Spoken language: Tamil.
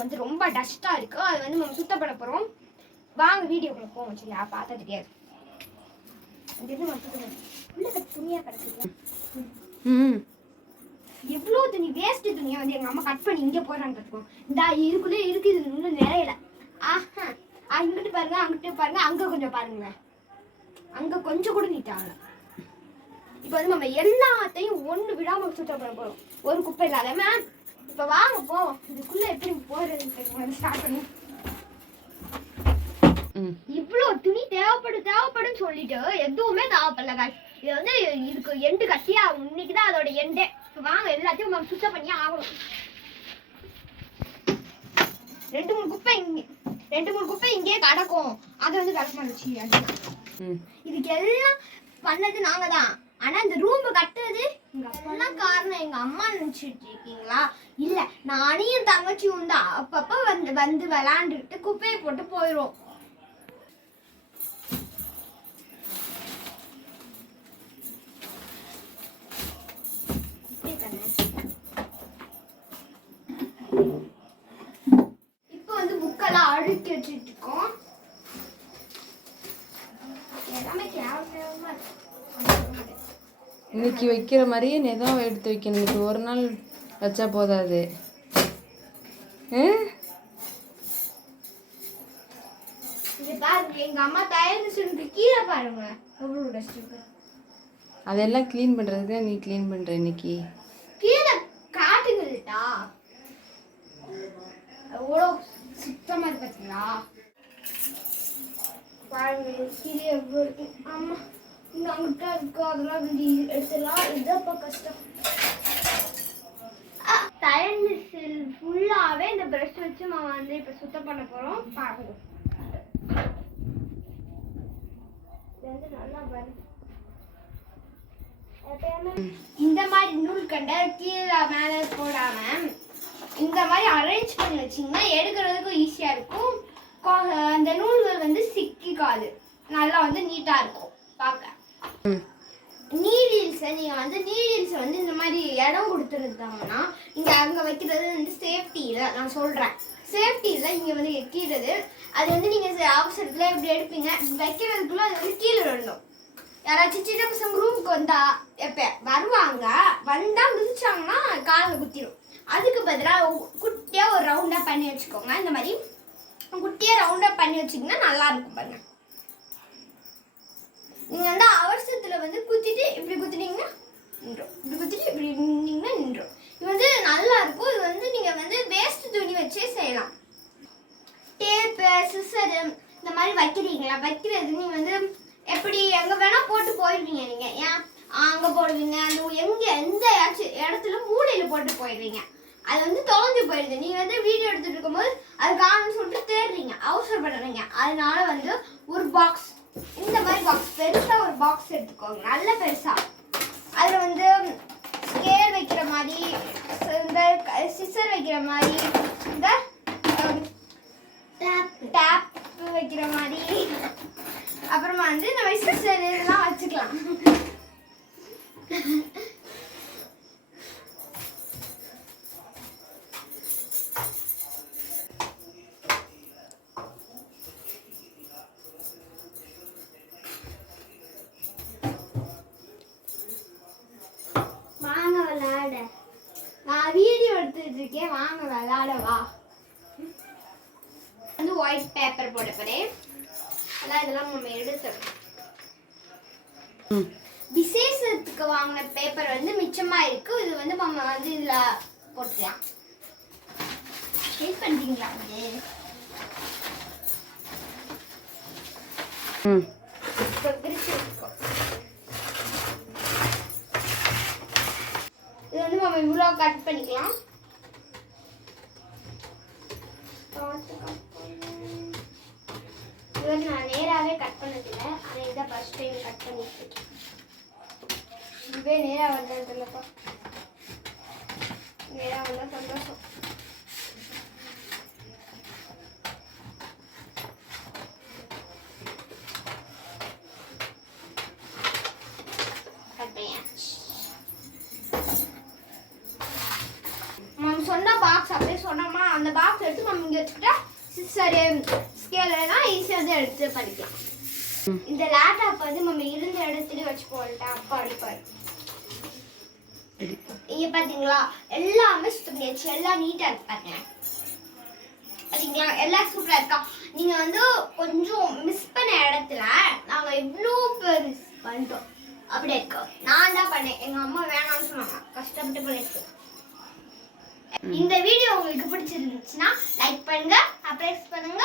வந்து ரொம்ப டஸ்ட்டாக இருக்குது. அது வந்து நம்ம சுத்தம் பண்ண போகிறோம். வாங்க வீடியோக்குள்ள போவோம். சரியா? பார்த்தா தெரியாது. துணியாக கிடக்குது. எவ்வளோ துணி வேஸ்ட் துணியை வந்து எங்கள் அம்மா கட் பண்ணி இங்கே போகிறாங்க பார்த்துக்கோங்க. இந்த இதுக்குள்ளே இருக்குது இன்னும் நிறையல. ஆஹா இங்கிட்டு பாருங்க, அங்கிட்டு பாருங்க, அங்கே கொஞ்சம் பாருங்க, அங்கே கொஞ்சம் கூட நீட்டாங்க. இப்போ வந்து நம்ம எல்லாத்தையும் ஒன்று விடாமல் சுத்தம் பண்ண போகிறோம். ஒரு குப்பை இல்லாத. இப்போ வாங்க போவோம். இதுக்குள்ளே எப்படி போகிறது ஸ்டார்ட் பண்ணி. இவ்வளோ துணி தேவைப்படும் சொல்லிட்டு எதுவுமே தேவைப்படல. இது வந்து இதுக்கு எண்டு கட்டியா இன்னைக்குதான் அதோட எண்டே. வாங்க எல்லாத்தையும் நம்ம சுத்தம் பண்ணி ஆகணும். 2-3 குப்பை இங்கே கிடக்கும். அதை வந்து கரெக்ட் வச்சு இதுக்கு எல்லாம் பண்ணது நாங்க தான். ஆனா இந்த ரூம் கட்டுறது எங்க அப்பெல்லாம் காரணம் எங்க அம்மா நினைச்சிட்டு இருக்கீங்களா? இல்ல, நானையும் தங்கச்சியும் தான் அப்பப்ப வந்து விளையாண்டுட்டு குப்பையை போட்டு போயிடும். இப்போ வந்து புக்கெல்லாம் அடுக்கி வச்சுட்டு இருக்கோம். எல்லாமே கேவலமா இருக்கு. இன்னைக்கு வைக்கிற மாதிரியே நெதம் எடுத்து வைக்கணும். இன்னைக்கு ஒரு நாள் வச்சா போதாது. எங்க அம்மா தயாரிச்சு கீழே பாருங்க எவ்வளவு டஸ்ட் இருக்கு. அதெல்லாம் க்ளீன் பண்றதுக்கு நீ க்ளீன் பண்ற. இன்னைக்கு கீழே காட்டுங்கள்டா எவ்வளோ சுத்தமா இருக்கு பார்த்தீங்களா? பாருங்க கீழே எவ்வளோ இருக்கு. ஆமா இங்க அங்கிட்ட இருக்கு. அதெல்லாம் வந்து எடுத்துலாம். இதப்பா கஷ்டம். தயன் மிஷில் ஃபுல்லாவே இந்த பிரஷ் வச்சு நம்ம வந்து இப்ப சுத்தம் பண்ண போறோம். பாருங்க நல்லா வருது. இந்த மாதிரி நூல் கண்ட கீழே மேல போடாம இந்த மாதிரி அரேஞ்ச் பண்ணி வச்சிங்கன்னா எடுக்கிறதுக்கும் ஈஸியா இருக்கும். அந்த நூல்கள் வந்து சிக்கிக்காது. நல்லா வந்து நீட்டா இருக்கும் பார்க்க. நீடில்ஸை நீங்கள் வந்து நீடில்ஸை வந்து இந்த மாதிரி இடம் கொடுத்துருந்தாங்கன்னா இங்கே அங்கே வைக்கிறது வந்து சேஃப்டியில் நான் சொல்கிறேன். சேஃப்டியில் இங்கே வந்து வைக்கிறது அது வந்து நீங்கள் அவசரத்தில் எப்படி எடுப்பீங்க வைக்கிறதுக்குள்ள அது வந்து கீழே விடணும். யாராச்சும் சின்ன பசங்க ரூமுக்கு வந்தா எப்போ வருவாங்க, வந்தால் மிதிச்சாங்கன்னா காலில் குத்திடும். அதுக்கு பதிலாக குட்டியாக ஒரு ரவுண்டாக பண்ணி வச்சுக்கோங்க. இந்த மாதிரி குட்டியாக ரவுண்டாக பண்ணி வச்சிங்கன்னா நல்லா இருக்கும் பாருங்க. நீங்கள் வந்து அவசரத்தில் வந்து குத்திட்டு இப்படி குத்தினீங்கன்னா நின்றோம், இப்படி குத்திட்டு இப்படி நின்னீங்கன்னா நின்றோம். இது வந்து நல்லா இருக்கும். இது வந்து நீங்கள் வந்து வேஸ்ட் துணி வச்சே செய்யலாம். டேப்பு சிசரு இந்த மாதிரி வைக்கிறீங்களா? வைக்கிறது நீங்கள் வந்து எப்படி எங்கே வேணால் போட்டு போயிடுவீங்க. நீங்கள் ஏன் அங்கே போடுவீங்க, அந்த எந்த இடத்துல மூலையில் போட்டு போயிடுவீங்க. அது வந்து தொலைஞ்சு போயிடுது. நீங்கள் வந்து வீடியோ எடுத்துகிட்டு இருக்கும்போது அது காணும்னு சொல்லிட்டு தேடுறீங்க, அவசரப்படுறீங்க. அதனால வந்து ஒரு பாக்ஸ், இந்த மாதிரி பாக்ஸ் பெருசாக ஒரு பாக்ஸ் எடுத்துக்கோங்க, நல்ல பெருசாக. அதில் வந்து ஸ்கேல் வைக்கிற மாதிரி, இந்த சிசர் வைக்கிற மாதிரி, இந்த டேப் வைக்கிற மாதிரி, அப்புறமா வந்து இந்த மாதிரி சிசர் இதெல்லாம் வச்சுக்கலாம். நான் வீடியோ எடுத்துட்டு இருக்கேன், வாங்க விளையாட வா. வந்து ஒயிட் பேப்பர் போட போறேன். அதான் இதெல்லாம் நம்ம எடுத்துறோம். விசேஷத்துக்கு வாங்கின பேப்பர் வந்து மிச்சமா இருக்கு. இது வந்து நம்ம வந்து இதுல போட்டுக்கலாம். ஹெல்ப் பண்றீங்களா? இது வந்து நம்ம இவ்வளோ கட் பண்ணிக்கலாம். இது வந்து நான் நேராகவே கட் பண்ணதில்லை, ஆனால் இதான் ஃபர்ஸ்ட் டைம் கட் பண்ணிட்டு இதுவே நேராக வந்ததில்லப்பா. நேராக வந்தால் சந்தோஷம். சொன்ன பாக்ஸ் அப்படியே சொன்னோமா அந்த பாக்ஸ் எடுத்து நம்ம இங்கே வச்சுக்கிட்டா சிஸ்டரு ஸ்கேலாம் ஈஸியாக வந்து எடுத்து படிக்கலாம். இந்த லேப்டாப் வந்து நம்ம இருந்த இடத்துல வச்சு போடலாம். அப்பா அடிப்பாரு. இங்க பாத்தீங்களா எல்லாமே சுத்தம் பண்ணியாச்சு. எல்லாம் நீட்டா இருப்பாங்க. பாத்தீங்களா எல்லாம் சூப்பரா இருக்கா. நீங்க வந்து கொஞ்சம் மிஸ் பண்ண இடத்துல நாங்க இவ்வளோ பேர் மிஸ் பண்ணிட்டோம். அப்படி இருக்கோம். நான் தான் பண்ணேன். எங்க அம்மா வேணாம்னு சொன்னாங்க. கஷ்டப்பட்டு பண்ணிட்டு. இந்த வீடியோ உங்களுக்கு பிடிச்சிருந்துச்சுன்னா லைக் பண்ணுங்க, சப்ஸ்கிரைப் பண்ணுங்க.